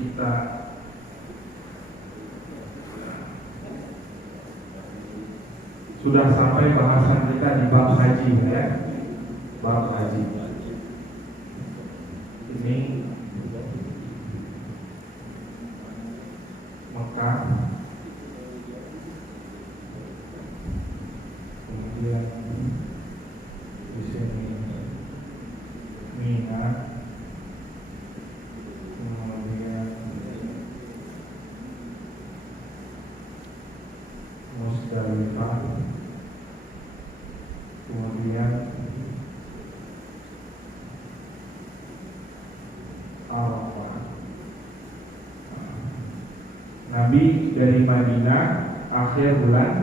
kita sudah sampai bahasan kita di bab haji ya. Bab haji ini Mekah, kemudian di sini Mina, kemudian Musdalifah, kemudian Arafah. Nabi dari Madinah akhir bulan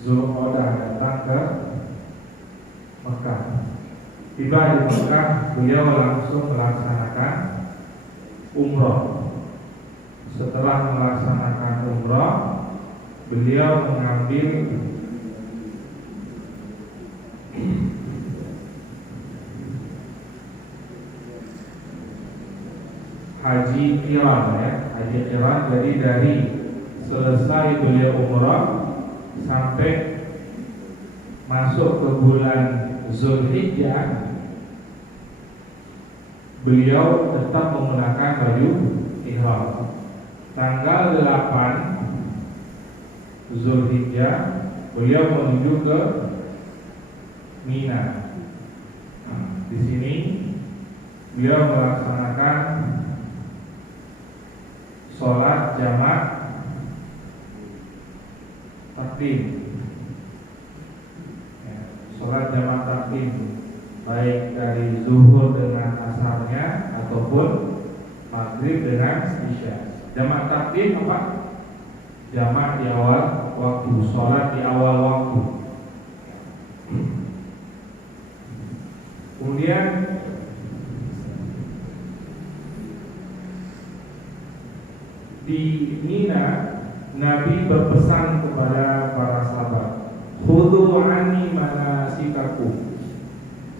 Zulqa'dah datang ke Mekah. Tiba di Mekah, beliau langsung melaksanakan umroh. Setelah melaksanakan umroh, beliau mengambil haji qiran ya, haji qiran. Jadi dari selesai beliau umrah sampai masuk ke bulan Zulhijjah, beliau tetap menggunakan baju ihram. Tanggal 8 Zulhijjah beliau menuju ke Mina. Di sini beliau melaksanakan sholat jamak takdim, sholat jamak takdim baik dari zuhur dengan asarnya ataupun maghrib dengan isya. Jamak takdim apa? Jamak di awal waktu, sholat di awal waktu. Kemudian di Mina, Nabi berpesan kepada para sahabat, khudhu anni manasikakum.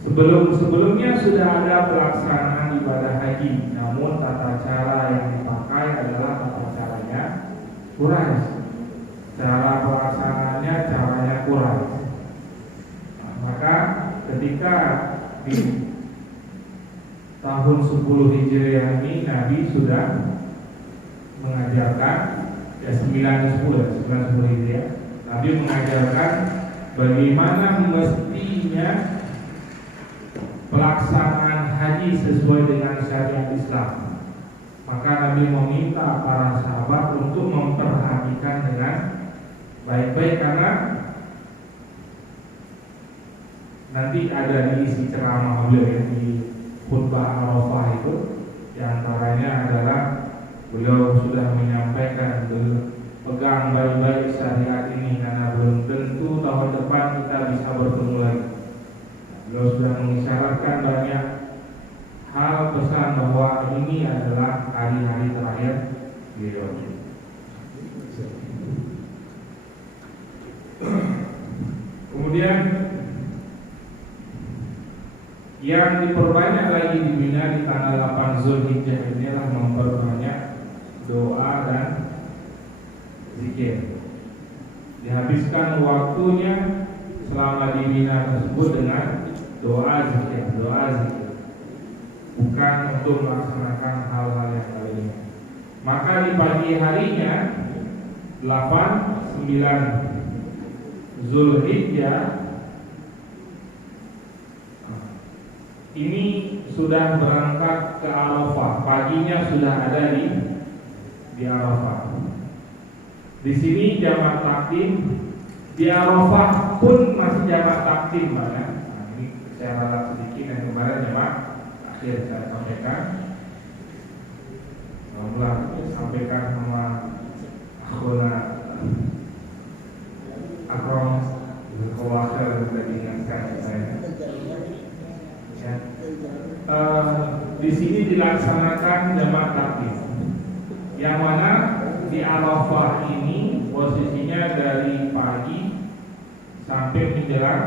Sebelumnya sudah ada pelaksanaan ibadah haji, namun tata cara yang dipakai adalah tata caranya Quraisy. Cara pelaksanaannya caranya Quraisy. Maka ketika di tahun 10 Hijriah ini Nabi sudah mengajarkan ya 910 Hijriah, Nabi mengajarkan bagaimana mestinya pelaksanaan haji sesuai dengan syariat Islam. Maka Nabi meminta para sahabat untuk memperhatikan dengan baik-baik, karena nanti ada di isi ceramah beliau yang di khutbah Arafah itu, di antaranya adalah beliau sudah menyampaikan, pegang baik-baik syariat ini karena belum tentu tahun depan kita bisa bertemu lagi. Beliau sudah mengisyaratkan banyak hal, pesan bahwa ini adalah hari-hari terakhir beliau. Kemudian yang diperbanyak lagi di Mina di tanggal 8 Zulhijjah ini adalah memperbanyak doa dan zikir. Dihabiskan waktunya selama di Mina tersebut dengan doa zikir, bukan untuk melaksanakan hal-hal yang lainnya. Maka di pagi harinya 8, 9 Zulhijjah ini sudah berangkat ke Arafah. Paginya sudah ada di Arafah. Di sini jamak takdim, di Arafah pun masih jamak takdim, ya. Nah, ini saya ralat sedikit yang kemarin jamak akhir saya sampaikan. Alhamdulillah sampaikan sama akhuna Akram Khawatir sudah diingatkan saya. Ya. Di sini dilaksanakan jamak takdim, yang mana di Arafah ini posisinya dari pagi sampai menjelang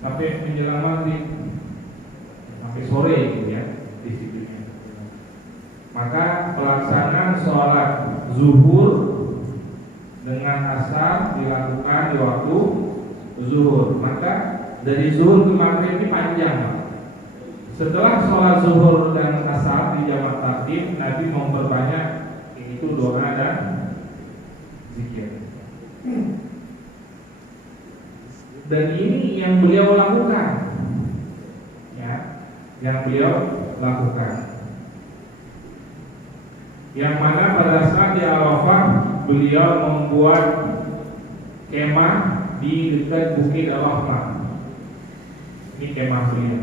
maghrib, sampai sore gitu ya di situ. Maka sholat zuhur dengan asar dilakukan di waktu zuhur, maka dari zuhur ke maghrib ini panjang. Setelah sholat zuhur dan asar di jamak takdim, Nabi memperbanyak itu doa dan zikir. Dan ini yang beliau lakukan, ya, yang beliau lakukan. Yang mana pada saat di Arafah beliau membuat kemah di dekat Bukit Ar-Rahmah. Ini kemah beliau.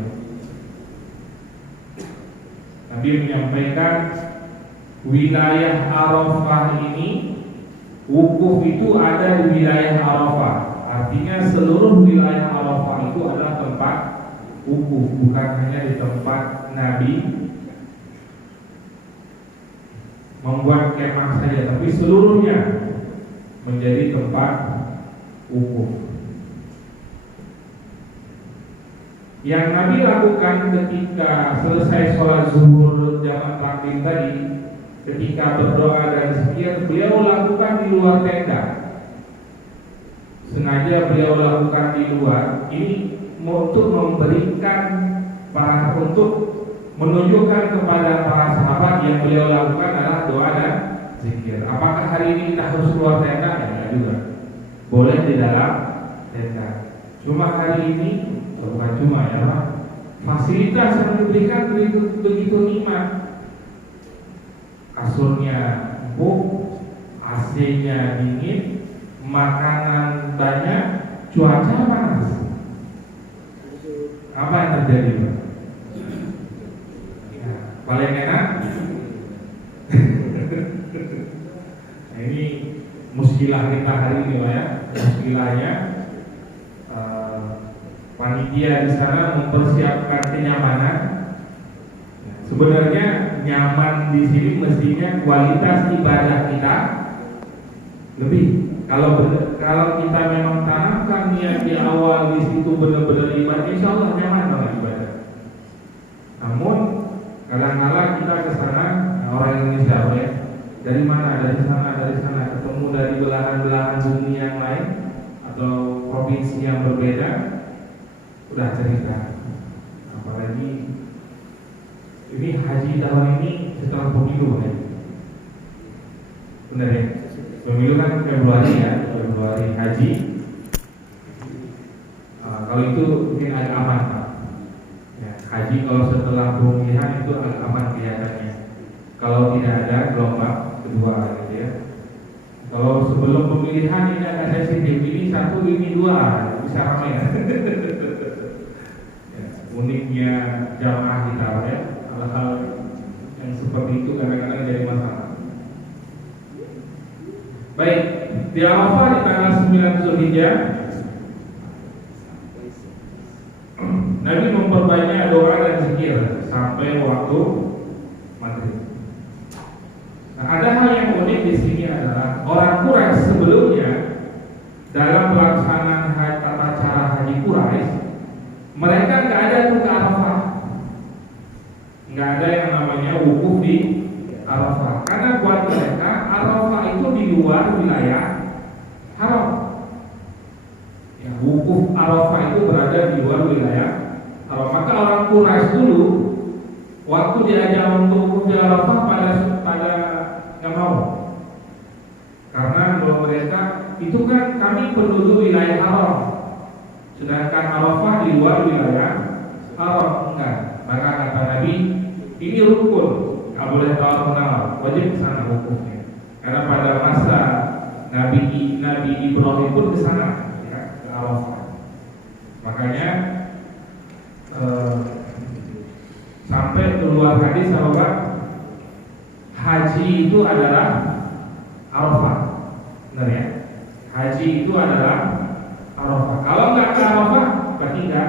Nabi menyampaikan wilayah Arafah ini, wukuf itu ada di wilayah Arafah. Artinya seluruh wilayah Arafah itu adalah tempat wukuf, bukan hanya di tempat Nabi membuat kemah saja, tapi seluruhnya menjadi tempat wukuf. Yang Nabi lakukan ketika selesai sholat zuhur jamak takdim tadi, ketika berdoa dan zikir, beliau lakukan di luar tenda. Sengaja beliau lakukan di luar ini untuk memberikan untuk menunjukkan kepada para sahabat yang beliau lakukan adalah doa dan zikir. Apakah hari ini kita harus keluar tenda? Ya juga. Boleh di dalam tenda. Cuma hari ini, bukan cuma ya, fasilitas yang diberikan begitu nikmat. Kasurnya empuk, AC-nya dingin, makanan banyak, cuaca panas. Apa yang terjadi, Pak? Paling enak. Nah, ini muskilah kita hari ini, Pak, ya. Muskilahnya panitia di sana mempersiapkan kenyamanan. Sebenarnya nyaman di sini mestinya kualitas ibadah kita lebih. Kalau kita memang tanamkan niat di awal di situ benar-benar ibadah, insya Allah nyaman banget ibadah. Namun kadang-kadang kita ke sana, orang Indonesia, ya, dari mana, dari sana, ketemu dari belahan-belahan bumi yang lain atau provinsi yang berbeda, udah cerita. Apalagi ini haji tahun ini setelah pemilu, ya. Benar ya? Pemilu kan Februari haji. Kalau itu mungkin agak aman, Pak. Ya, haji kalau setelah pemilihan itu agak aman kelihatannya. Kalau tidak ada gelombang kedua, gitu ya. Kalau sebelum pemilihan ini agak sensitif, ini satu, ini dua, bisa ramai ya. Ya, uniknya jamaah kita, ya, hal-hal yang seperti itu kadang-kadang jadi masalah. Baik, di Arafah di tanggal 9 Zulhijjah, Nabi memperbanyak doa dan zikir sampai waktu maghrib. Nah, ada hal yang unik di sini adalah orang Quraisy sebelumnya dalam pelaksanaan tata cara haji Quraisy, mereka nggak ada tuh ke Arafah, nggak ada yang namanya wukuf di Arafah, karena buat mereka Arafah itu di luar wilayah haram. Ya, wukuf Arafah itu berada di luar wilayah haram. Maka orang Quraisy dulu waktu diajak untuk wukuf di Arafah pada nggak mau, karena menurut mereka itu kan kami penduduk wilayah haram, sedangkan Arafah di luar wilayah haram. Enggak. Maka kata Nabi, ini rukun, nggak boleh tawaf-tawaf, wajib ke sana wukufnya. Karena pada masa Nabi Ibrahim pun ke sana, ya, ke Arafah. Makanya sampai keluar hadis bahwa haji itu adalah Arafah, benar ya? Haji itu adalah Arafah. Kalau nggak ke Arafah, berarti nggak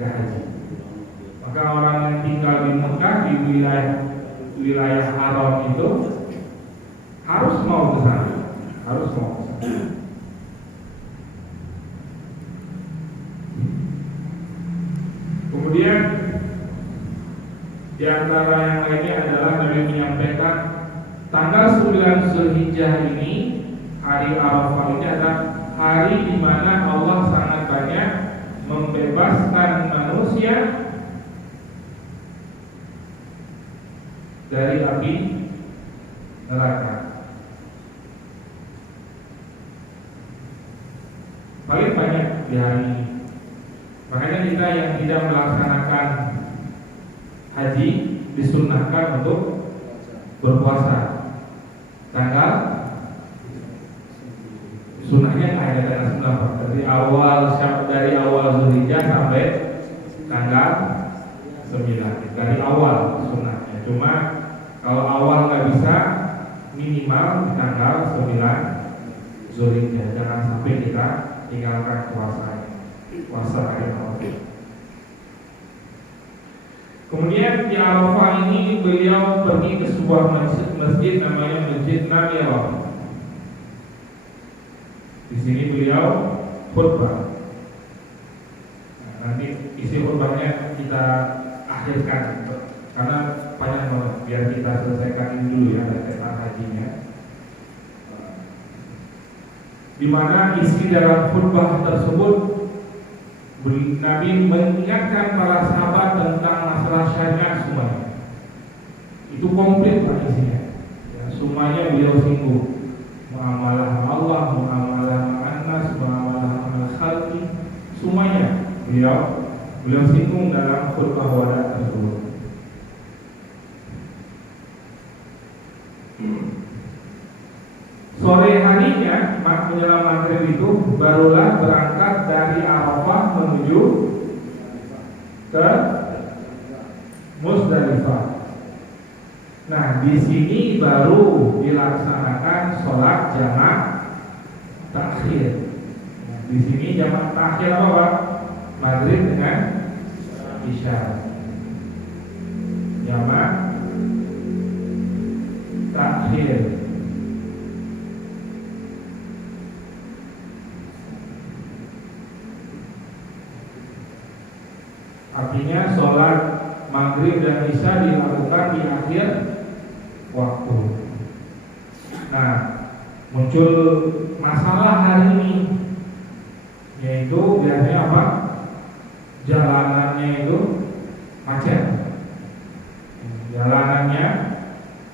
haji. Maka orang yang tinggal di Mekah di wilayah haram itu harus mau ke sana, Kemudian di antara yang lainnya adalah Nabi menyampaikan tanggal 9 Zulhijjah ini, hari Arafah ini adalah hari di mana Allah sangat banyak membebaskan manusia dari api neraka. Paling banyak di hari ini. Makanya kita yang tidak melaksanakan haji disunnahkan untuk berpuasa. Tanggal sunnahnya ada tanggal 9, dari awal Zulhijjah sampai tanggal 9. Dari awal sunnahnya. Cuma kalau awal nggak bisa, minimal di tanggal 9 Zulhijjah. Jangan sampai kita tinggalkan puasa hari Arafah. Kemudian di Arafah ini beliau pergi ke sebuah masjid namanya Masjid Namiyah. Di sini beliau khutbah. Nanti isi khutbahnya kita akhirkan karena panjang banget. Biar kita selesaikan ini dulu ya tentang hajinya. Di mana isi dalam khutbah tersebut Nabi mengingatkan para sahabat tentang masalah syariat semuanya. Itu komplit Pak isinya. Ya, semuanya beliau singgung. Muamalah Allah, muamalah ma'anas, muamalah amal khalqi, semuanya beliau singgung dalam khutbah wada tersebut. Sore harinya menjelang maghrib itu barulah berangkat dari Arafah menuju ke Muzdalifah. Nah, di sini baru dilaksanakan sholat jamak takhir. Nah, di sini jamak takhir apa Pak? Maghrib dengan isya. Jamak takhir. Artinya sholat maghrib dan isya dilakukan di akhir waktu. Nah, muncul masalah hari ini, yaitu biasanya apa? Jalanannya itu macet. Jalanannya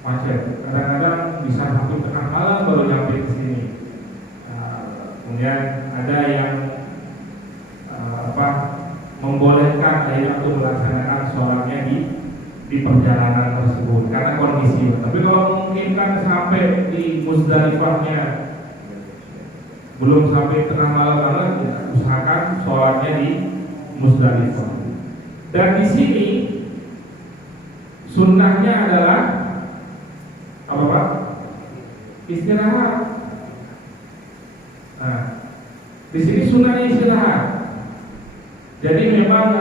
macet. Kadang-kadang bisa sampai tengah malam baru nyampe ke sini. Kemudian ada yang membolehkan akhirnya untuk melaksanakan sholatnya di perjalanan tersebut karena kondisi. Tapi kalau mungkin kan sampai di Muzdalifahnya belum sampai tengah malam banget, ya, usahakan sholatnya di Muzdalifah. Dan di sini sunnahnya adalah apa Pak? Istirahat. Nah, di sini sunnahnya istirahat. Jadi memang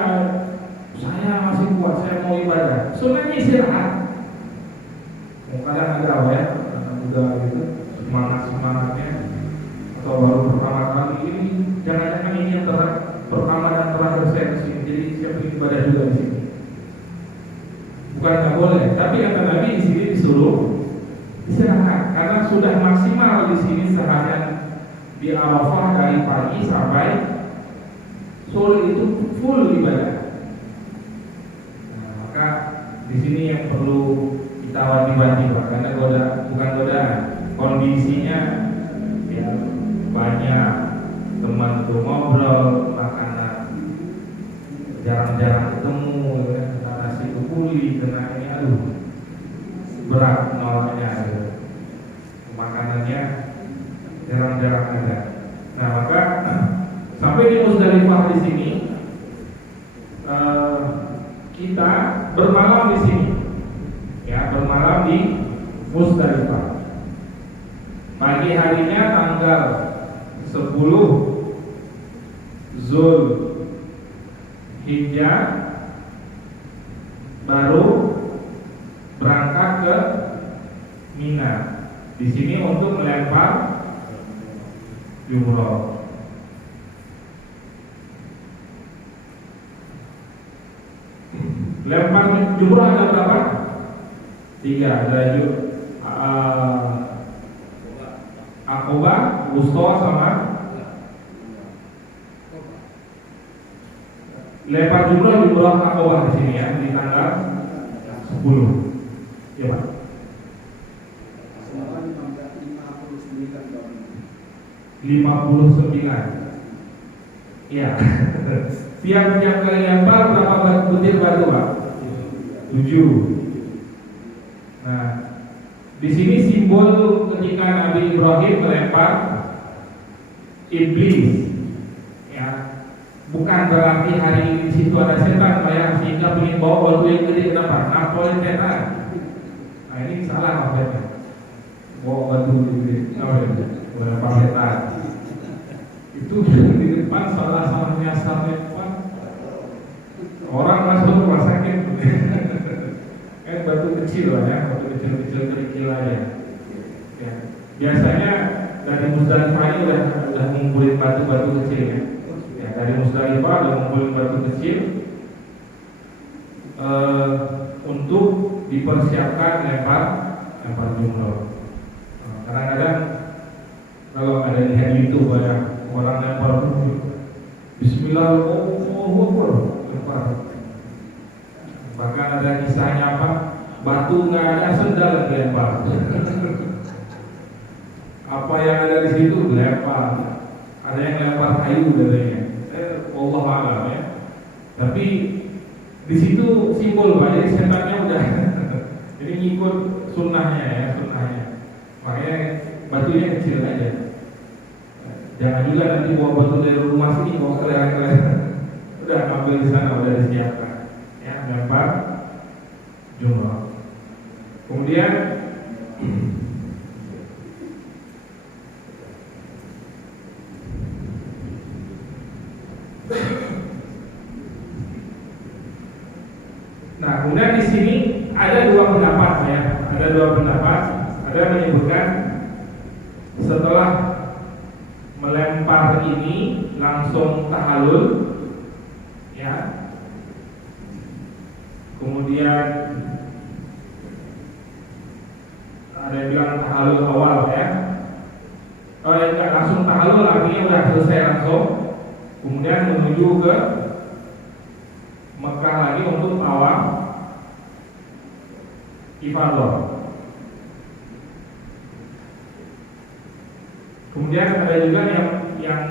saya masih kuat, saya mau ibadah. Sunnahnya istirahat. Kadang ada ya, udah gitu semangatnya atau baru pertama kali ini, jangan-jangan ini yang pertama dan terakhir saya di sini. Jadi saya pergi ibadah juga di sini. Bukan nggak boleh, tapi kata Nabi di sini disuruh istirahat karena sudah maksimal di sini seharian di Arafah dari pagi sampai sore itu full ibadah. Nah, maka di sini yang perlu kita wanti-wanti karena bukan godaan. Kondisinya ya banyak teman tuh ngobrol, makanan jarang-jarang ketemu, ya, nasi kebuli, kena ini berat nolaknya, gitu. Makanannya jarang-jarang ada. Nah maka sampai di Muzdalifah di sini kita bermalam di sini, ya bermalam di Muzdalifah. Pagi harinya tanggal 10 Zulhijjah baru berangkat ke Mina. Di sini untuk melempar jumroh. Lempar jumroh ada berapa? 3. Ada Aqobah, Wusta sama lempar jumrah Aqobah di sini ya, di tanggal 10. Ya Pak. 59. Ya. Tiap-tiap kali lempar berapa butir batu Pak? 7. Nah, di sini simbol ketika Nabi Ibrahim melempar iblis. Ya, bukan berarti hari ini di situ ada setan kayak sehingga ingin bawa batu yang gede ke depan. Napoleon setan. Nah ini salah maksudnya. Bawa batu gede, melempar setan. Itu di depan salah nyasar depan. Orang masuk rumah sakit. Batu kecil lah ya, batu kecil aja. Ya. Biasanya dari Musdalifah ini udah ngumpulin batu-batu kecil ya. Ya dari Musdalifah udah ngumpulin batu kecil untuk dipersiapkan lempar jumroh. Kadang-kadang kalau ada di YouTube banyak orang lempar Bismillahirrahmanirrahim lempar. Bahkan ada kisahnya apa? Batu nggak ada sendal dilempar. Apa yang ada di situ dilempar. Ada yang lempar kayu katanya. Allah alam ya. Tapi di situ simbol Pak. Jadi setannya udah ini ngikut sunnahnya ya, sunnahnya. Makanya batunya kecil aja. Jangan juga nanti bawa batu dari rumah sini bawa keren-keren. Udah ambil di sana, udah disiapkan. Ya, lempar jumroh. Kemudian nah, kemudian di sini ada dua pendapat ya. Ada dua pendapat. Ada yang menyebutkan setelah melempar ini langsung tahallul ya. Kemudian ada yang bilang tahallul awal ya. Enggak langsung tahallul artinya udah selesai langsung. Kemudian menuju ke Mekah lagi untuk tawaf ifadah. Kemudian ada juga yang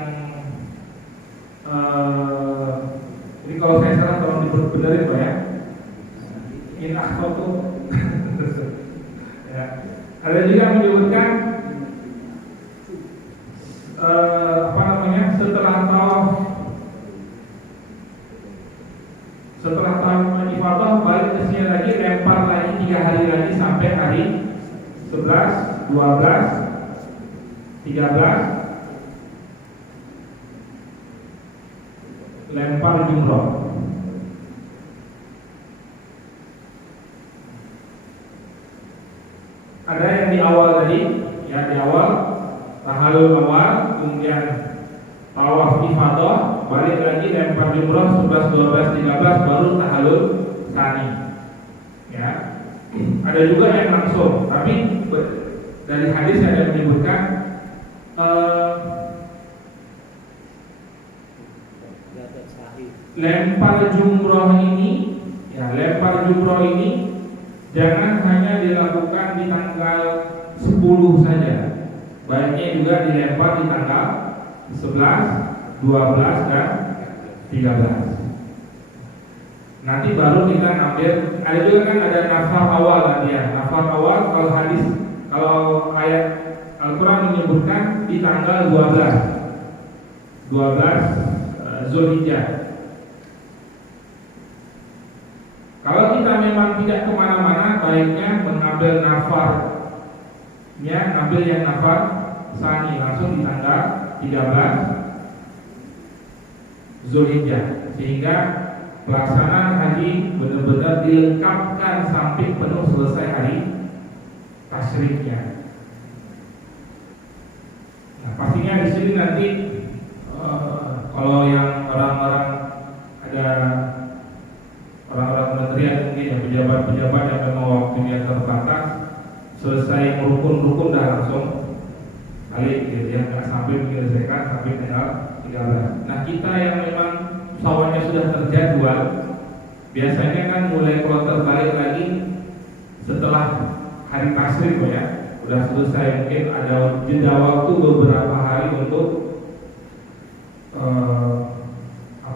ini kalau saya salah tolong dibenerin Pak ya. In akhwatu. Ya. Ada juga yang menyebutkan setelah tawaf ifadah balik ke sini lagi, lempar lagi 3 hari lagi sampai hari 11, 12, 13 lempar jumroh. Ada yang di awal tadi, ya di awal tahallul awal, kemudian tawaf ifadah, balik lagi lempar jumroh 11, 12, 13 baru tahallul tsani. Ya. Ada juga yang langsung, tapi dari hadis ada yang menyebutkan lempar jumroh ini jangan hanya dilakukan di tanggal 10 saja. Baiknya juga dilempar di tanggal 11, 12 dan 13. Nanti baru kita ngambil. Ada juga kan ada nafar awal nanti ya. Nafar awal kalau ayat Al-Quran menyebutkan di tanggal 12 Zulhijjah. Kalau kita memang tidak kemana-mana, baiknya mengambil nafarnya, ngambil yang nafar tsani langsung di tanggal 13 Zulhijjah, sehingga pelaksanaan haji benar-benar dilengkapkan sampai penuh selesai hari tasyriknya. Nah, pastinya di sini nanti kalau yang orang-orang ada orang-orang kementerian mungkin ya, pejabat-pejabat yang memang waktunya terbatas, selesai rukun-rukun dah langsung balik gitu ya, nggak sampai menyelesaikan sampai tanggal 13. Nah kita yang memang pesawatnya sudah terjadwal, biasanya kan mulai kloter balik lagi setelah hari tasrik ya, udah selesai, mungkin ada jeda waktu beberapa hari untuk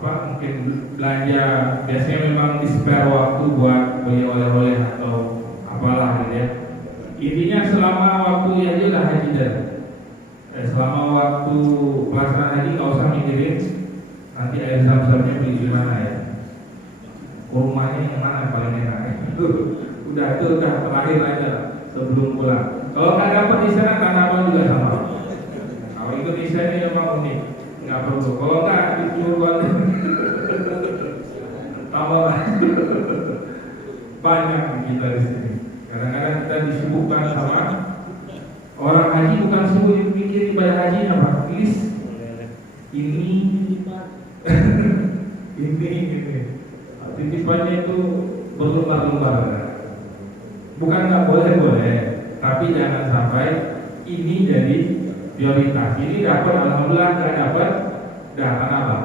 mungkin belanja. Biasanya memang di spare waktu buat beli oleh-oleh atau apalah gitu ya. Intinya selama waktu haji lah haji dah. Selama waktu pelaksanaan haji nggak usah mikirin nanti air zam-zamnya beli di mana ya, kurmanya yang mana paling enak. Udah itu udah terakhir aja sebelum pulang. Kalau nggak dapat di sana tanaman juga sama. Kalau Indonesia ini memang unik, nggak perlu. Kalau nggak di Cirebon tambah banyak kita di sini. Kadang-kadang kita disibukkan sama orang haji, bukan sibuk mikir ibadah haji apa? List ini ini titipannya itu berlembar-lembar. Bukan nggak boleh, tapi jangan sampai ini jadi prioritas. Ini dapat, alhamdulillah, nggak dapat, datang apa?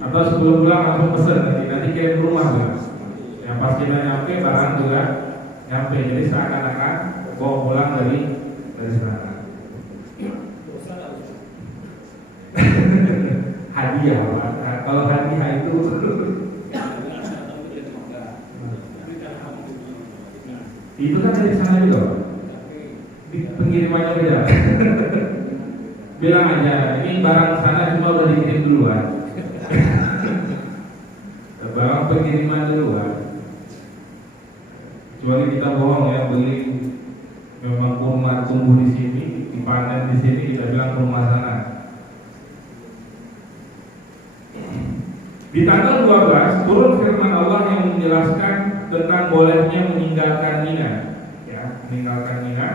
Atau sebelum pulang langsung pesen nanti kirim ke rumah kan? Yang pas kita nyampe barang juga nyampe, jadi seakan-akan bawa pulang dari sana. Hadiah, Pak. Kalau hadiah itu itu kan dari sana juga, di pengirimannya beda. Bilang aja, ini barang sana cuma udah dikirim duluan. Barang pengiriman duluan. Kecuali kita bohong ya, beli memang kurma tumbuh di sini, dipanen di sini, kita bilang kurma sana. Di tanggal 12 turun firman Allah yang menjelaskan tentang bolehnya meninggalkan Mina, ya, meninggalkan Mina,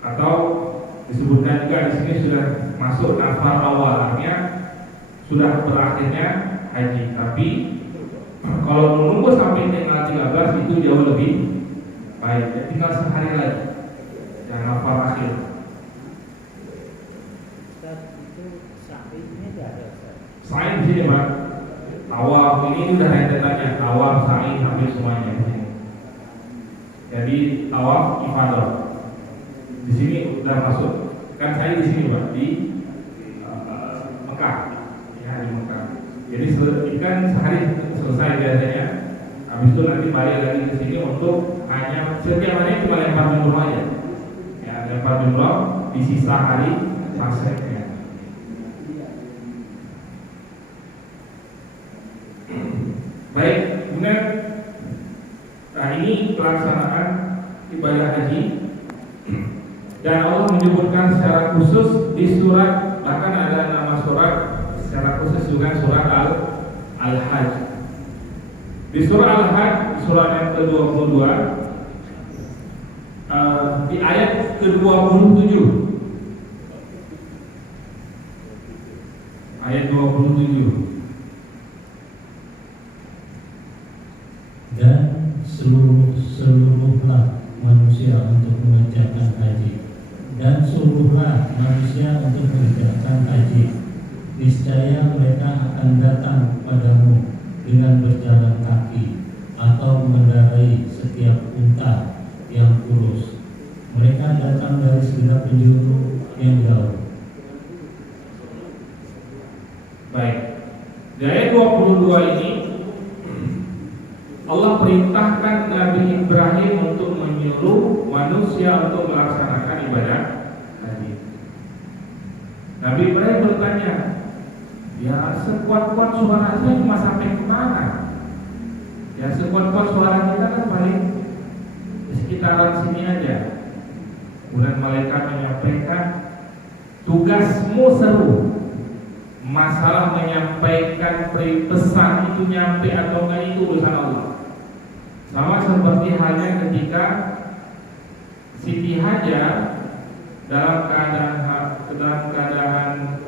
atau disebutkan juga di sini sudah masuk nafar awalnya, sudah berakhirnya haji. Tapi kalau menunggu sampai tanggal 13 itu jauh lebih baik. Ya, tinggal sehari lagi, yang nafar akhir. Sa'i di sini, Pak. Tawaf ini udah rentetannya, tawaf, sa'i, sampai semuanya di sini. Jadi tawaf ifadah di sini udah masuk. Kan sa'i di sini, Pak, di Mekah, ya, di Mekah. Jadi ikan sehari selesai biasanya. Habis itu nanti balik lagi ke sini untuk hanya setiap hari cuma lempar jumroh aja. Ya, lempar jumroh di sisa hari pasirnya. Baik, kemudian nah ini pelaksanaan ibadah haji, dan Allah menyebutkan secara khusus di surat, bahkan ada nama surat secara khusus juga, surat Al-Hajj. Di surah Al-Hajj, surat yang ke-22, di ayat ke-27, ayat 27. Dan seluruhlah manusia untuk mengerjakan haji, dan seluruhlah manusia untuk mengerjakan haji. Niscaya mereka akan datang padamu dengan berjalan kaki atau mengendarai setiap unta yang kurus. Mereka datang dari segala penjuru yang jauh. Baik, di ayat 22 ini Allah perintahkan Nabi Ibrahim untuk menyuruh manusia untuk melaksanakan ibadah haji. Nabi Ibrahim bertanya, ya sekuat-kuat suara saya cuma sampai ke mana? Ya sekuat-kuat suara kita kan paling di sekitaran sini aja. Kemudian malaikat menyampaikan, tugasmu seru. Masalah menyampaikan pesan itu nyampe atau enggak itu urusan Allah. Sama seperti halnya ketika Siti Hajar dalam keadaan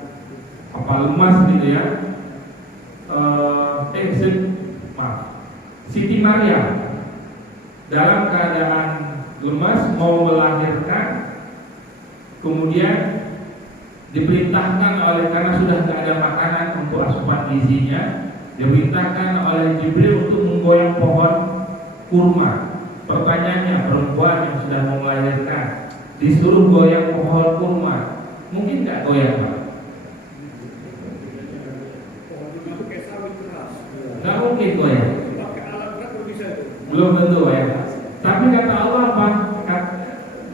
apa lemas gitu ya, Siti Maryam dalam keadaan lemas mau melahirkan, kemudian diperintahkan oleh karena sudah tidak ada makanan untuk asupan gizinya, diperintahkan oleh Jibril untuk menggoyang pohon kurma. Pertanyaannya, perempuan yang sudah mau melahirkan disuruh goyang pohon kurma, mungkin nggak goyang, Pak? Nggak mungkin goyang. Belum tentu ya. Tapi kata Allah apa?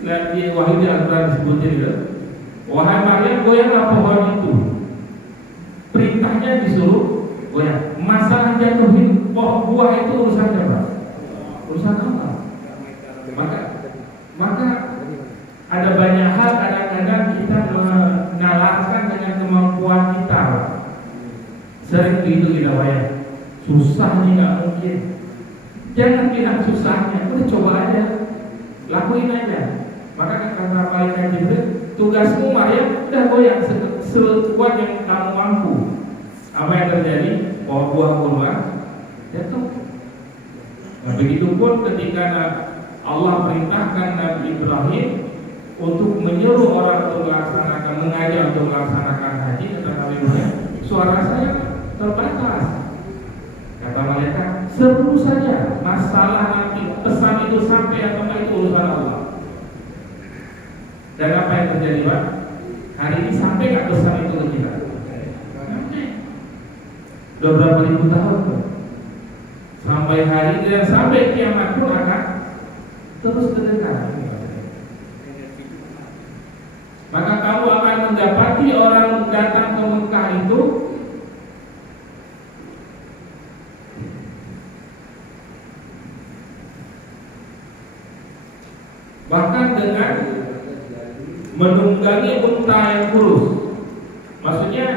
Di Wahyu di Al-Quran disebutnya itu, wahai Maryam, goyanglah pohon itu. Perintahnya disuruh goyang. Masalah jatuhin pohon buah itu urusan siapa? Urusan Allah. Maka ada banyak hal kadang-kadang kita mengalahkan dengan kemampuan kita. Sering begitu kita bayar. Susahnya nggak mungkin. Jangan bilang susahnya, udah coba aja, lakuin aja. Maka kata malaikat Jibril, tugasmu Maryam udah goyang sekuat yang kamu mampu. Apa yang terjadi? Pohon buah kurma jatuh. Nah, begitupun ketika Allah perintahkan Nabi Ibrahim untuk menyuruh orang untuk melaksanakan, mengajak untuk melaksanakan haji, kata Nabi Ibrahim, suara saya terbatas. Kata malaikat, seru saja, masalah nanti pesan itu sampai atau enggak itu urusan Allah. Dan apa yang terjadi, Pak? Hari ini sampai nggak pesan itu ke kita? Sudah berapa ribu tahun tuh? Sampai hari dan sampai kiamat pun akan terus terdekat. Maka kamu akan mendapati orang datang ke Mekah itu bahkan dengan menunggangi unta yang kurus. Maksudnya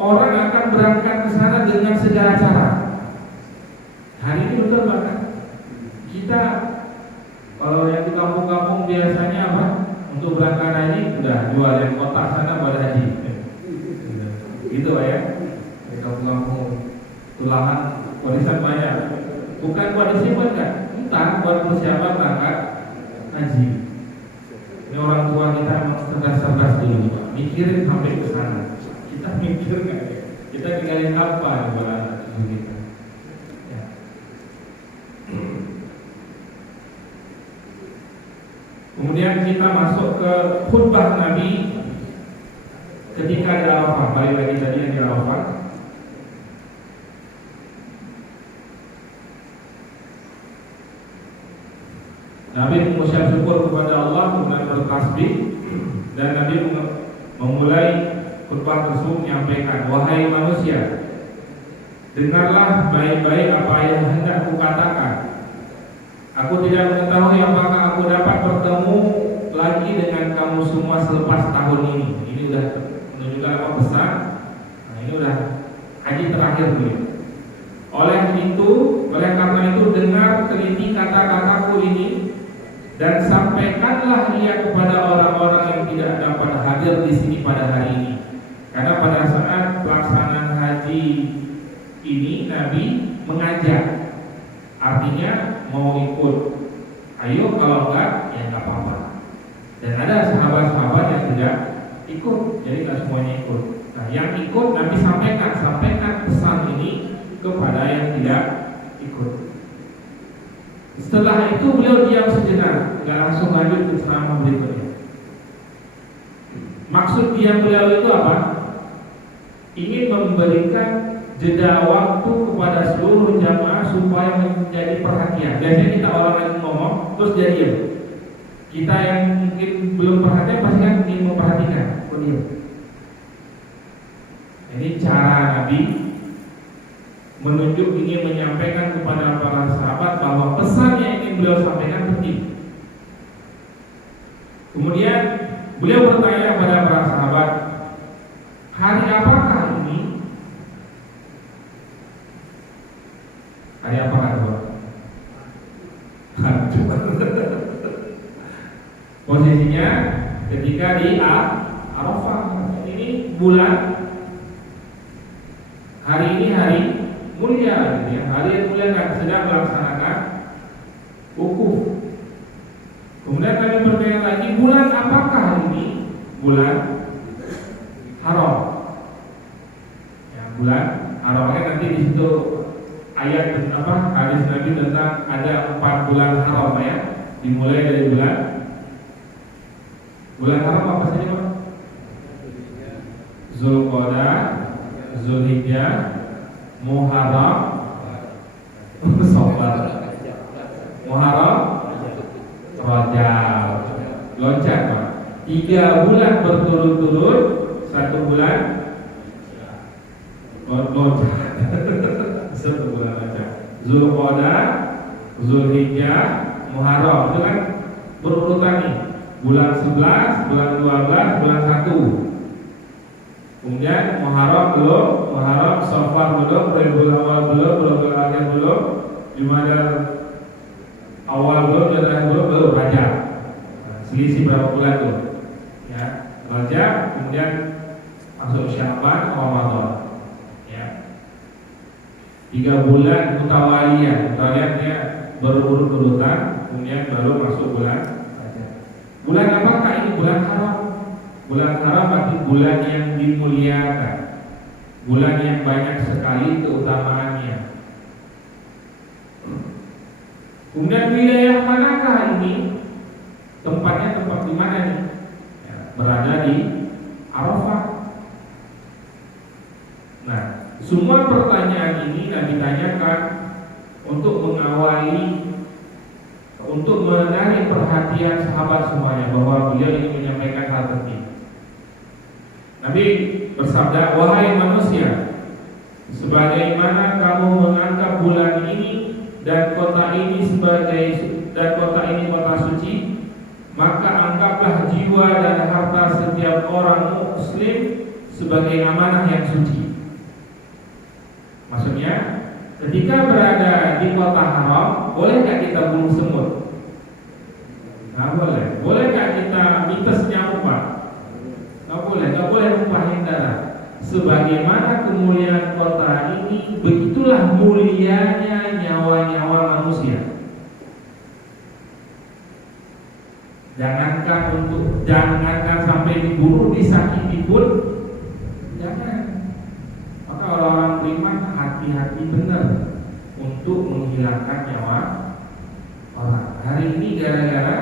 orang akan berangkat ke sana dengan segala cara. Hari ini betul bahkan kita kalau yang di kampung-kampung biasanya apa? Untuk berangkat haji udah jual yang kotak sana pada haji. Gitu ya. Di kampung-kampung tulangan warisan banyak. Bukan buat disimpan kan? Entah buat persiapan berangkat haji. Ini orang tua kita memang cerdas-cerdas dulu, Pak. Mikirin sampai ke sana. Kita mikir nggak ya? Kita tinggalin apa buat anak kita? Ya. Kemudian kita masuk ke khutbah Nabi ketika di Arafah. Balik lagi tadi yang di Arafah. Nabi mengucap syukur kepada Allah, kemudian bertasbih, dan Nabi memulai khutbah tersebut menyampaikan, wahai manusia, dengarlah baik-baik apa yang hendak kukatakan. Aku tidak mengetahui apakah aku dapat bertemu lagi dengan kamu semua selepas tahun ini. Ini sudah menunjukkan apa pesan. Nah, ini sudah haji terakhir dulu. Oleh karena itu dengar teliti kata-kataku ini dan sampaikanlah ia kepada orang-orang yang tidak dapat hadir di sini pada hari ini. Karena pada saat pelaksanaan haji ini Nabi mengajak, artinya mau ikut, ayo, kalau enggak ya enggak apa-apa. Dan ada sahabat-sahabat yang tidak ikut, jadi enggak semuanya ikut. Nah, yang ikut Nabi sampaikan pesan ini kepada yang tidak ikut. Setelah itu beliau diam sejenak, enggak langsung lanjut ke ceramah berikutnya. Maksud diam beliau itu apa? Ingin memberikan jeda waktu kepada seluruh jamaah supaya menjadi perhatian. Biasanya kita orang yang ngomong terus dia diam. Kita yang mungkin belum perhatian pasti kan ingin memperhatikan, kok diam. Ini cara Nabi menunjuk, ingin menyampaikan kepada para sahabat bahwa pesan yang ingin beliau sampaikan penting. Kemudian beliau bertanya kepada para sahabat, hari apakah ini? Hari apakah itu? Posisinya ketika di Arafah. Ini bulan. Hari ini hari mulia, ya. Hari yang mulia kan sedang melaksanakan wukuf. bulan haram. Ya, bulan haramnya nanti di situ ayat hadis Nabi tentang ada 4 bulan haram ya. Dimulai dari bulan haram apa saja Pak? Zulqa'dah, Zulhijjah, Muharram, Safar, Muharram, Rajab. Loncat Pak. 3 bulan berturut-turut, 1 bulan loncat. 1 bulan loncat. Zulqa'dah, Zulhijjah, Muharram itu kan berurutan nih. Bulan 11, bulan 12, bulan 1. Kemudian Muharram belum, Muharram, Safar belum, Rabiul Awal belum, Rabiul Akhir belum, Jumadal Awal belum, dan belum, Rajab. Selisih berapa bulan tuh? Ya, Rajab, kemudian masuk Sya'ban, Ramadan. Ya. 3 bulan mutawaliyan, dia berurut-urutan, kemudian baru masuk bulan Rajab. Bulan apakah ini? Bulan haram. Bulan haram berarti bulan yang dimuliakan, bulan yang banyak sekali keutamaannya. Kemudian wilayah manakah ini? Tempatnya tempat di mana nih? Ya, berada di Arafah. Nah, semua pertanyaan ini Nabi tanyakan untuk mengawali, untuk menarik perhatian sahabat semuanya bahwa beliau ini menyampaikan hal penting. Nabi bersabda, wahai manusia, sebagaimana kamu menganggap bulan ini dan kota ini kota suci, maka anggaplah jiwa dan harta setiap orang muslim sebagai amanah yang suci. Maksudnya, ketika berada di kota haram, boleh nggak kita bunuh semut? Nggak boleh. Boleh nggak kita mites nyamuk Pak? Nggak boleh numpahin darah. Sebagaimana kemuliaan kota ini, begitulah mulianya nyawa-nyawa manusia. Jangankan sampai dibunuh, disakiti pun jangan. Maka orang-orang beriman hati-hati benar untuk menghilangkan nyawa orang. Hari ini gara-gara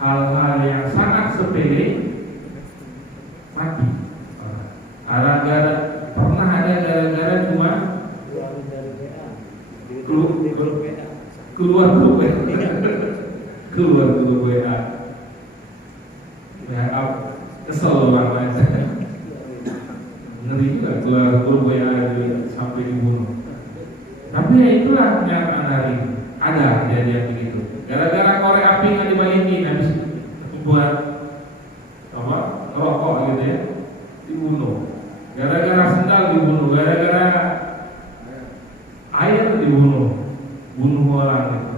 hal-hal yang sangat sepele mati. Pernah ada gara-gara cuma keluar grup WA. Keluar grup WA. Ya, kesel banget. Ngeri juga keluar grup WA sampai dibunuh. Tapi ya itulah kenyataan hari ini. Ada kejadian begitu. Gara-gara korek api nggak dibalikin, habis buat rokok gitu ya, dibunuh. Gara-gara sendal dibunuh, gara-gara air dibunuh, bunuh orang gitu.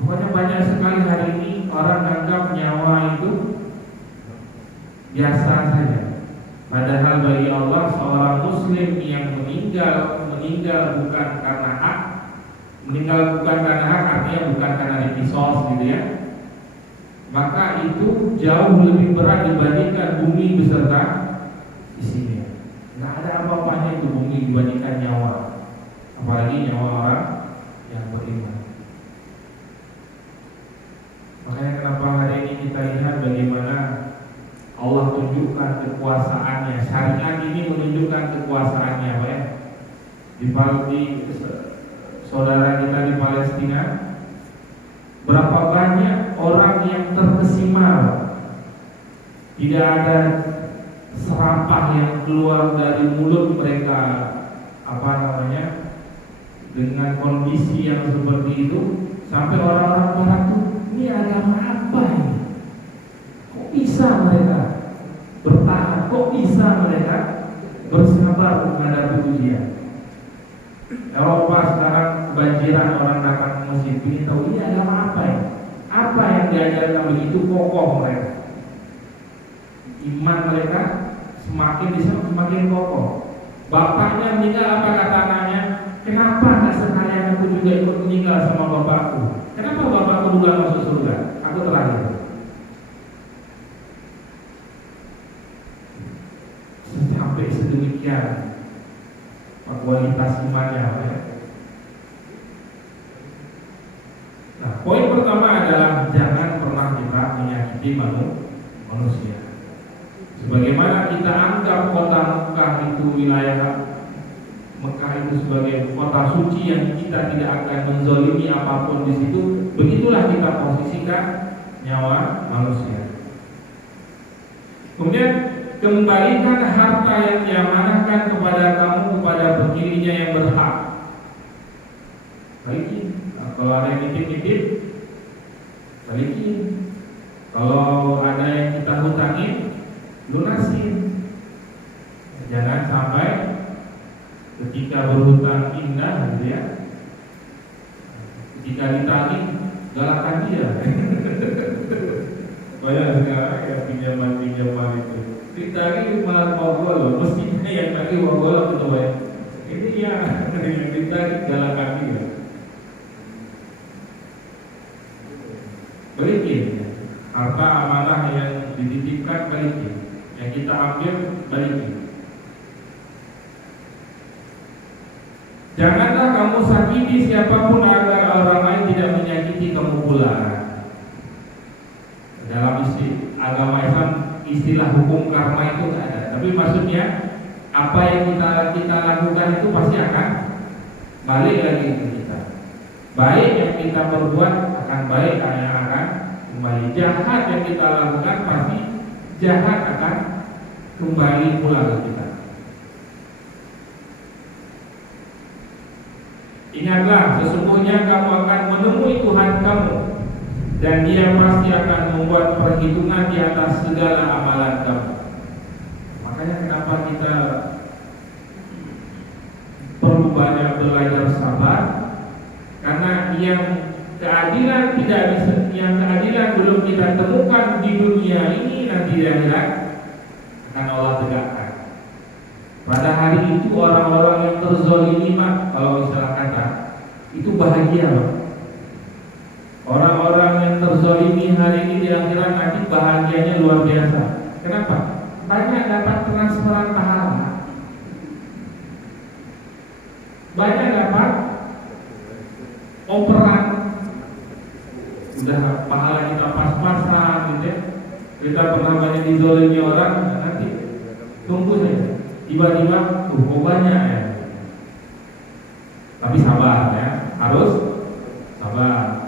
Pokoknya banyak sekali hari ini orang menganggap nyawa itu biasa saja. Padahal bagi Allah seorang muslim yang meninggal bukan karena hak, artinya bukan karena dikisos gitu ya, maka itu jauh lebih berat dibandingkan bumi beserta isinya. Nggak ada apa-apanya itu bumi dibandingkan nyawa, apalagi nyawa orang yang beriman. Makanya kenapa hari ini kita lihat bagaimana Allah tunjukkan kekuasaannya. Syariat ini menunjukkan kekuasaannya, Pak ya. Di saudara kita di Palestina, berapa banyak orang yang terkesima, tidak ada serapah yang keluar dari mulut mereka, dengan kondisi yang seperti itu, sampai orang-orang barat tuh, ini agama apa ini? Kok bisa mereka bertahan? Kok bisa mereka bersabar menghadapi ujian? Eropa sekarang kebanjiran orang datang ke masjid, ingin tahu ini agama apa ya? Apa yang diajarkan begitu kokoh mereka? Iman mereka semakin kokoh. Bapaknya meninggal, apa kata anaknya? Kenapa nggak sekalian aku juga ikut meninggal sama bapakku? Kenapa bapakku juga masuk surga? Aku terakhir. poin pertama adalah jangan pernah kita menyakiti manusia. Sebagaimana kita anggap kota Mekah itu wilayah Mekah itu sebagai kota suci yang kita tidak akan menzolimi apapun di situ, begitulah kita posisikan nyawa manusia. Kemudian kembalikan harta yang diamanahkan kepada kamu kepada pemiliknya yang berhak. Balikin. Kalau ada yang nitip-nitip, balikin. Kalau ada yang kita hutangin, lunasin. Jangan sampai ketika berhutang indah gitu ya, ketika ditagih galakan dia. Banyak sekarang ya pinjaman itu ditagih malah mogol loh, mestinya yang tagih mogol itu banyak. Ini ya yang ditagih galakan dia. Balikin harta amanah yang dititipkan, balikin. Yang kita ambil, balikin. Janganlah kamu sakiti siapapun agar orang lain tidak menyakiti kamu pula. Dalam agama Islam istilah hukum karma itu tidak ada. Tapi maksudnya apa yang kita lakukan itu pasti akan balik lagi ke kita. Baik yang kita perbuat akan baik yang akan kembali. Jahat yang kita lakukan pasti jahat akan kembali pula ke kita. Ingatlah, sesungguhnya kamu akan menemui Tuhan kamu, dan Dia pasti akan membuat perhitungan di atas segala amalan kamu. Makanya kenapa kita perlu banyak belajar sabar, karena yang keadilan tidak bisa, yang keadilan belum kita temukan di dunia ini, nanti di akhirat akan Allah tegakkan. Pada hari itu orang-orang yang terzolimi, kalau misalnya kata, itu bahagia loh. Orang-orang yang terzolimi hari ini di akhirat nanti bahagianya luar biasa. Kenapa? Banyak dapat transferan pahala, banyak dapat operan. Udah pahala kita pas-pasan gitu ya. Kita pernah banyak dizolimi orang, nanti tunggu saja. Tiba-tiba kok banyak ya. Tapi sabar ya, harus sabar.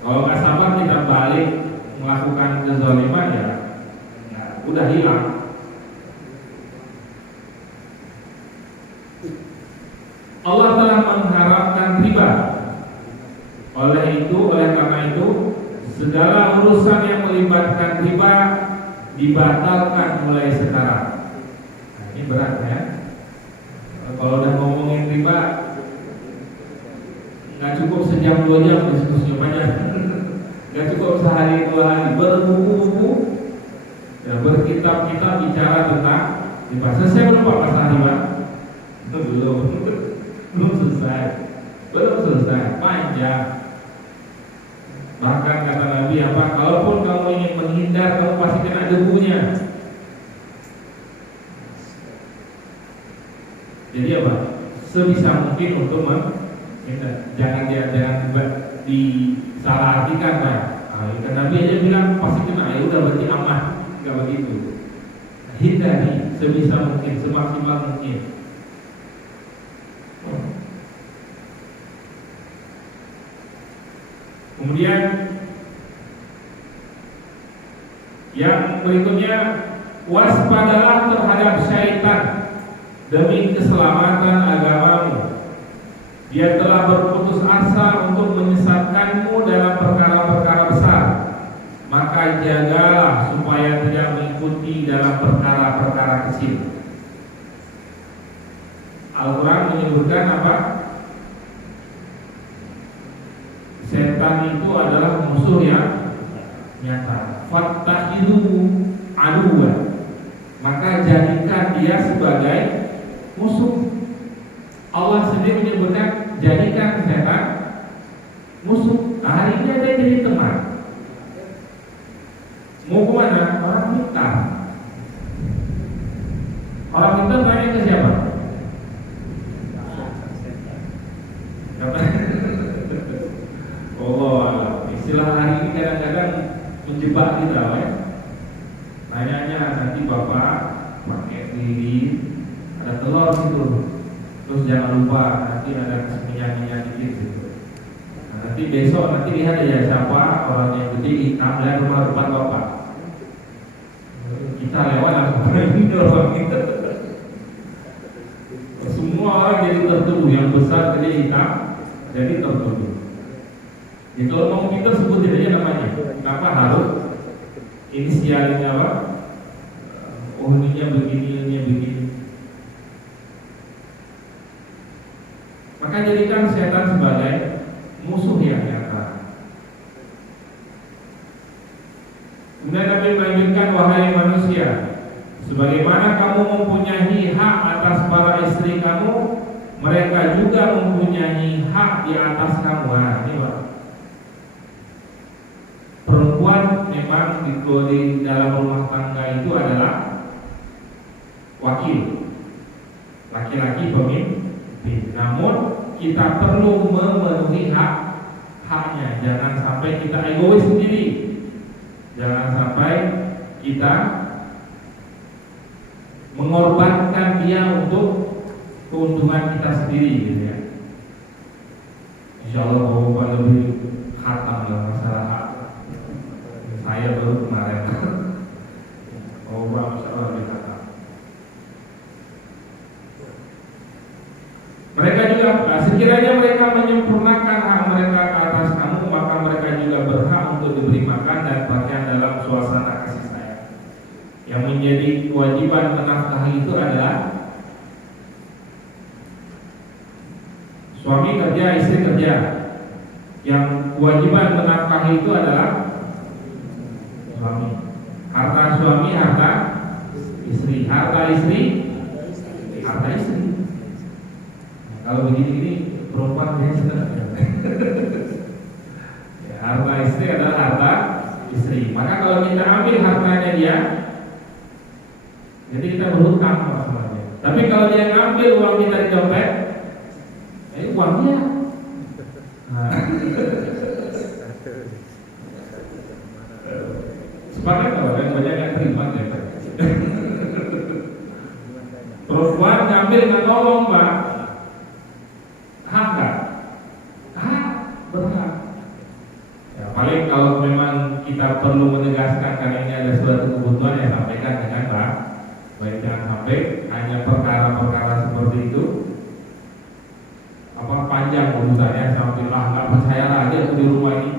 Kalau nggak sabar kita balik melakukan kezaliman ya udah hilang. Allah telah mengharamkan riba. Oleh karena itu segala urusan yang melibatkan riba dibatalkan mulai sekarang. Ini berat ya. Kalau udah ngomongin riba, nggak cukup sejam 2 jam diskusinya banyak. Nggak cukup sehari 2 hari berbuku-buku, ya, berkitab-kitab bicara tentang riba. Selesai belum Pak masalah riba? Belum selesai, panjang. Bahkan kata Nabi apa? Kalaupun kamu ingin menghindar, kamu pasti kena debunya. Jadi apa? Sebisa mungkin untuk jangan disalahartikan Pak. Karena Nabi aja bilang pasti kena, ya udah berarti aman, nggak begitu. Hindari sebisa mungkin, semaksimal mungkin. Kemudian yang berikutnya, waspadalah terhadap syaitan demi keselamatan agamamu. Dia telah berputus asa untuk menyesatkanmu dalam perkara-perkara besar. Maka jagalah supaya tidak mengikuti dalam perkara-perkara kecil. Al-Quran menyebutkan apa? Setan itu adalah musuh yang nyata. Fattahiduhu aduwan. Maka jadikan dia sebagai musuh. Allah sendiri menyebutkan jadikan setan musuh. Hari ini ada yang jadi teman. Mau kemana? Orang pintar. Orang pintar nanya ke siapa? Allah Allah. Istilah hari ini kadang-kadang menjebak kita, ya. Nanyanya nanti bapak pakai lilin, ada telur gitu. Terus jangan lupa nanti ada minyak-minyak dikit gitu. Nah, nanti besok nanti lihat ya siapa orang yang gede hitam dan rumah depan bapak. Kita lewat langsung ini orang kita. Semua orang jadi tertuduh, yang besar gede hitam jadi tertuduh. Jadi kalau mau pintar sebutin aja namanya. Kenapa harus inisialnya apa? Oh ininya begini, ininya begini. Maka jadikan setan sebagai musuh yang nyata. Kemudian Nabi melanjutkan, wahai manusia, sebagaimana kamu mempunyai hak atas para istri kamu, mereka juga mempunyai hak di atas kamu. Nah, ini Pak. Perempuan memang di dalam rumah tangga itu adalah wakil, laki-laki pemimpin. Namun kita perlu memenuhi haknya. Jangan sampai kita egois sendiri. Jangan sampai kita mengorbankan dia untuk keuntungan kita sendiri, gitu ya. Insya Allah Bapak lebih khatam dalam masalah hak. Saya baru kemarin. Bapak Insya Allah lebih khatam. Mereka juga, sekiranya mereka menyempurnakan hak mereka ke atas kamu, maka mereka juga berhak untuk diberi makan dan pakaian dalam suasana kasih sayang. Yang menjadi kewajiban menafkahi itu adalah suami kerja, istri kerja. Yang kewajiban menafkahi itu adalah suami. Harta suami, harta istri. Harta istri, harta istri. Kalau begini perempuan dia senang. Ya, harta istri adalah harta istri. Maka kalau kita ambil hartanya dia, jadi kita berhutang masalahnya. Tapi kalau dia ngambil uang kita di dompet, uang dia. Nah. Sepakat kalau yang banyak yang terima ya. Perempuan ngambil nggak nolong Pak. Hak nggak? Hak, berhak. Ya, paling kalau memang kita perlu menegaskan karena ini ada suatu kebutuhan yang sampaikan dengan Pak. Baik, jangan sampai hanya perkara-perkara seperti itu panjang urusannya sampai nggak percaya aja di rumah ini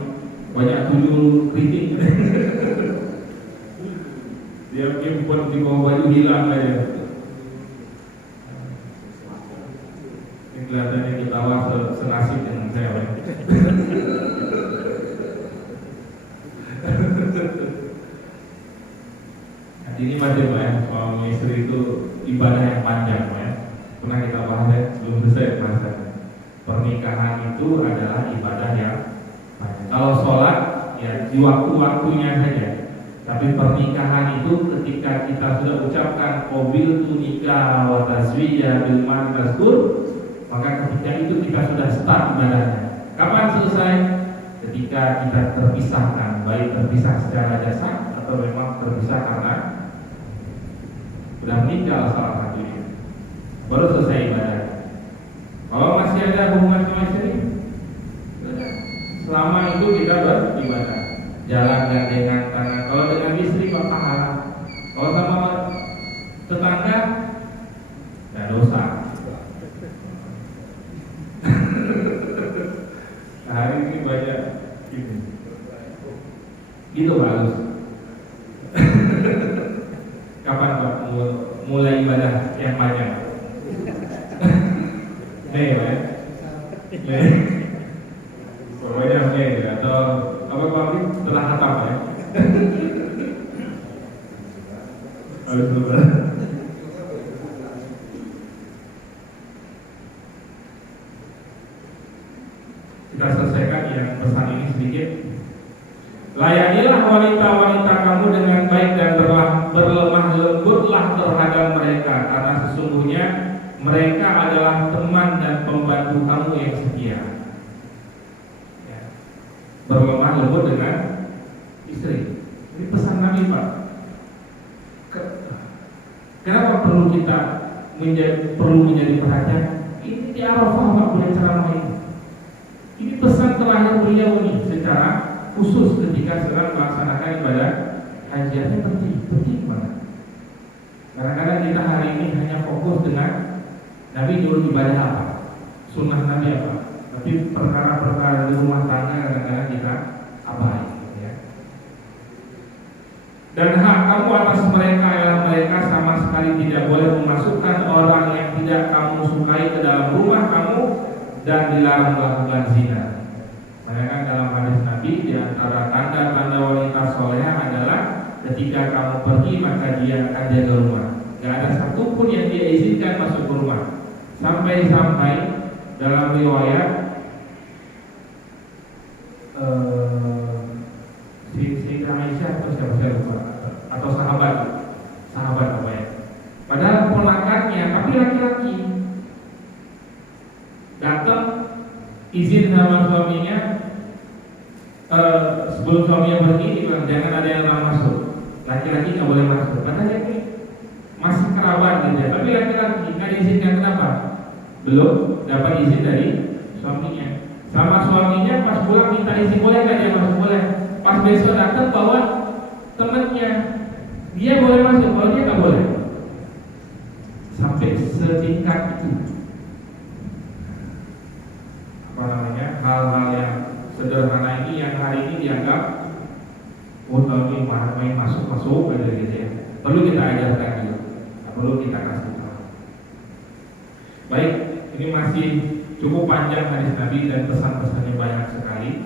banyak tuyul kritik. Dia import di bawah baju hilang aja. Ini kelihatannya ketawa senasib dengan saya. Ini masih ya, suami istri itu ibadah yang panjang ya. Pernah kita bahas ya, belum selesai bahasanya. Pernikahan itu adalah ibadah yang panjang. Kalau sholat ya di waktu-waktunya saja. Tapi pernikahan itu ketika kita sudah ucapkan qabiltu nikah wa tazwija bil mazkur, maka ketika itu kita sudah start ibadahnya. Kapan selesai? Ketika kita terpisahkan, baik terpisah secara jasad atau memang terpisah karena sudah meninggal salah satunya, baru selesai ibadah. Kalau masih ada hubungan sama istri, selama itu kita beribadah, jalan gandengan tangan. Kalau dengan istri kok pahala, kalau sama tetangga nggak dosa. Hari ini banyak gitu, gitu bagus. Kapan Pak mulai ibadah yang panjang? Mei ya? Mei. Pokoknya Mei atau apa Pak? Setelah khatam ya? Harus betul. Kita selesaikan yang pesan ini sedikit. Layanilah wanita-wanita kamu dengan baik dan berlemah lembutlah terhadap mereka, karena sesungguhnya mereka adalah teman dan pembantu kamu yang setia. Ya. Berlemah lembut Kenapa perlu kita menjadi perhatian? Ini di Arafah nggak boleh ceramah ini. Ini pesan terakhir beliau ini secara khusus ketika sedang melaksanakan ibadah haji. Ini penting banget. Kadang-kadang kita hari ini hanya fokus dengan Nabi dulu ibadah apa, sunnah Nabi apa, tapi perkara-perkara di rumah tangga kadang-kadang kita abai. Ya. Dan hak kamu atas mereka adalah mereka sama sekali tidak boleh memasukkan orang yang tidak kamu sukai ke dalam rumah kamu dan dilarang melakukan zina. Makanya dalam hadis Nabi di antara tanda-tanda wanita soleha adalah ketika kamu pergi maka dia akan jaga rumah. Gak ada satupun yang dia izinkan masuk ke rumah. Sampai-sampai dalam riwayat si Aisyah atau siapa lupa, atau sahabat apa ya. Padahal ponakannya tapi laki-laki datang izin sama suaminya, sebelum suaminya pergi dibilang jangan ada yang masuk, laki-laki nggak boleh masuk. Padahal ini masih kerabat gitu ya, tapi laki-laki nggak diizinkan. Kenapa? Belum dapat izin dari suaminya. Sama suaminya pas pulang minta izin, boleh nggak dia masuk? Boleh. Pas besok datang bawa temannya, dia boleh masuk, kalau dia nggak boleh. Sampai setingkat itu. Hal-hal yang sederhana ini yang hari ini dianggap ini main masuk aja gitu ya. Perlu kita ajarkan juga, perlu kita kasih tahu. Baik, ini masih cukup panjang hadis Nabi dan pesan-pesannya banyak sekali.